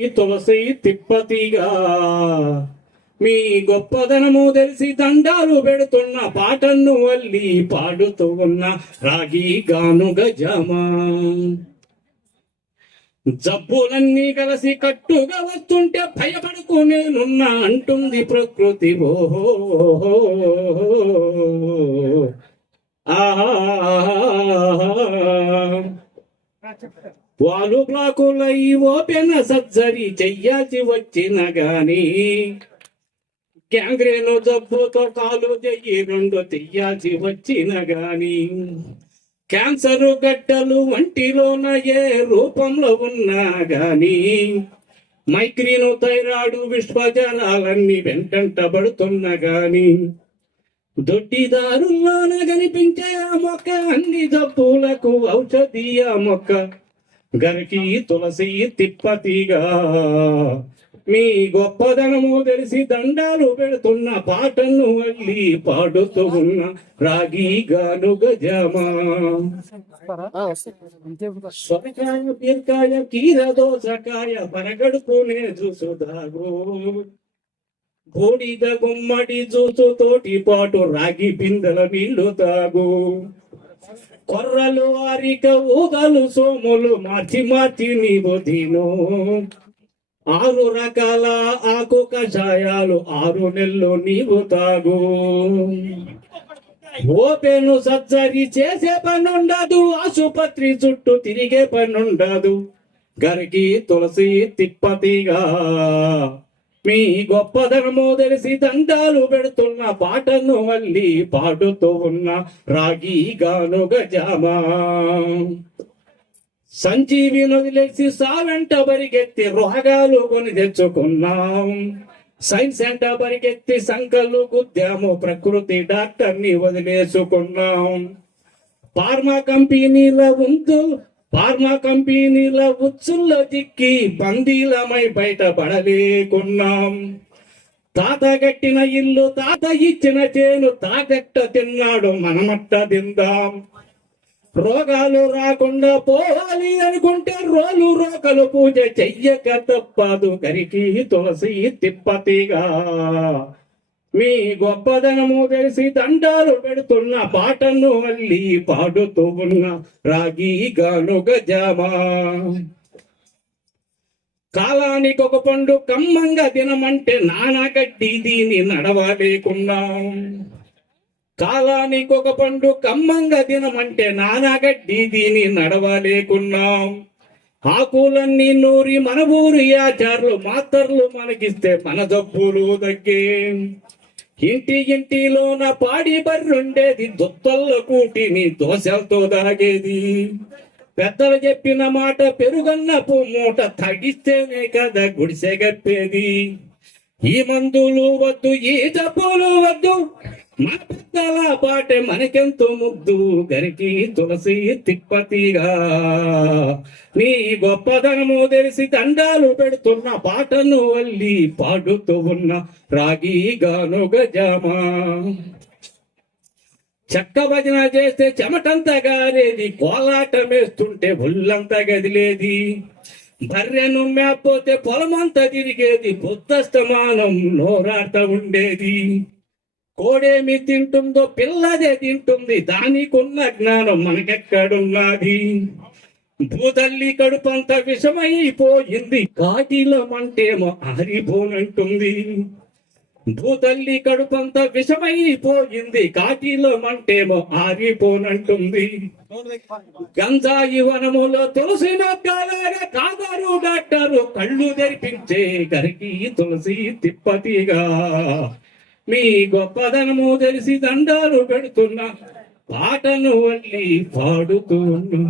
ఈ తులసి తిప్పతిగా. మీ గొప్పదనము తెలిసి దండాలు పెడుతున్న పాటను వల్లి పాడుతూ ఉన్న రాగి గాను గజమా. జబ్బులన్నీ కలిసి కట్టుగా వస్తుంటే భయపడుకు నేనున్నా అంటుంది ప్రకృతి. ఓహో. ఆహా వాలు బ్లాకులై ఓపెన సర్జరీ చెయ్యాల్సి వచ్చిన గాని గ్యాంగ్రేను జబ్బుతో కాలు చెయ్యి రెండు చెయ్యాల్సి వచ్చిన గాని క్యాన్సర్ గడ్డలు వంటిలోన ఏ రూపంలో ఉన్నా గాని మైగ్రీను థైరాయిడ్ విశ్వజరాలన్నీ వెంటంటబడుతున్న గాని దొడ్డిదారుల్లోన కనిపించే ఆ మొక్క అన్ని జబ్బులకు ఔషధి ఆ మొక్క. గరికి తులసి తిప్పతిగా. మీ గొప్పదనము తెలిసి దండాలు పెడుతున్న పాటను అల్లి పాడుతూ ఉన్న రాగి గాను గజమా. సొరకాయ బీరకాయ కీర దోసకాయ పరగడుకునే చూసుదాగు బూడిద గుమ్మడి జూసు తోటి పాటు రాగి పిందల నీళ్ళు తాగు. కొర్రలు అరిక ఊగలు సోములు మార్చి మార్చి నీవు తిను. ఆరు రకాల ఆకు కషాయాలు ఆరు నెలలు నీవు తాగు. ఓపెను సర్జరీ చేసే పనుండదు ఆసుపత్రి చుట్టూ తిరిగే పనుండదు. గరికి తులసి తిప్పతిగా. మీ గొప్పదనము తెలిసి దండాలు పెడుతున్న పాటను మళ్ళీ పాడుతూ ఉన్న రాగి గాను గజామా. సంజీవిని వదిలేసి సావెంట పరిగెత్తి రోగాలు కొని తెచ్చుకున్నాం. సైన్స్ సెంటర్ పరిగెత్తి సంకలు గుద్దాము ప్రకృతి డాక్టర్ని వదిలేసుకున్నాం. ఫార్మా కంపెనీల ఉంటూ ఫార్మా కంపెనీల ఉచ్చుల్లో చిక్కి బందీలమై బయటపడలేకున్నాం. తాత కట్టిన ఇల్లు తాత ఇచ్చిన చేను తాకట్ట తిన్నాడు మనమట్ట తిందాం. రోగాలు రాకుండా పోవాలి అనుకుంటే రోలు రోకలు పూజ చెయ్యక తప్పదు కరికి తులసి తిప్పతిగా. మీ గొప్పదనము తెలిసి దండాలు పెడుతున్న పాటను అల్లి పాడుతూ ఉన్న రాగి గాను గజామా. కాలానికి ఒక పండు కమ్మంగా తినమంటే నానగడ్డి దీని నడవలేకున్నాం కాలానికి ఒక పండు కమ్మంగా తినమంటే నానగడ్డి దీని నడవలేకున్నాం ఆకులన్నీ నూరి మన ఊరి ఆచారులు మాతర్లు మనకిస్తే మన జబ్బులు తగ్గే. ఇంటి ఇంటిలోన పాడి బర్రుండేది దొత్తల్ల కూటిని దోశలతో దాగేది. పెద్దలు చెప్పిన మాట పెరుగన్నపు మూట తగిస్తేనే కదా గుడిసె గప్పేది. ఈ మందులు వద్దు ఈ జబ్బులు వద్దు మా పెద్దల పాటే మనకెంతో ముద్దు గరికి తులసి తిప్పతిగా. నీ గొప్పదనము తెలిసి దండాలు పెడుతున్న పాటను వల్లి పాడుతూ ఉన్న రాగి గాను గజమా. చెక్క భజన చేస్తే చెమటంతా గారేది కోలాటం వేస్తుంటే ఒళ్ళంతా గదిలేది. బర్రెను మేపోతే పొలమంతా తిరిగేది బుద్ధస్తమానం నోరాట ఉండేది. కోడేమి తింటుందో పిల్లదే తింటుంది దానికున్న జ్ఞానం మనకెక్కడున్నది? భూతల్లి కడుపంత విషమైపోయింది కాటిలమంటేమో ఆరిపోనంటుంది. భూతల్లి కడుపంత విషమైపోయింది కాటిలమంటేమో ఆరిపోనంటుంది. గంజాయి వనములో తులసి మొక్కలాగా కాదారు డాక్టరు కళ్ళు తెరిపించే గరికి తులసి తిప్పతిగా. మీ గొప్పదనము తెలిసి దండాలు పెడుతున్నా. పాటను వల్లి పాడుతూ ఉన్నా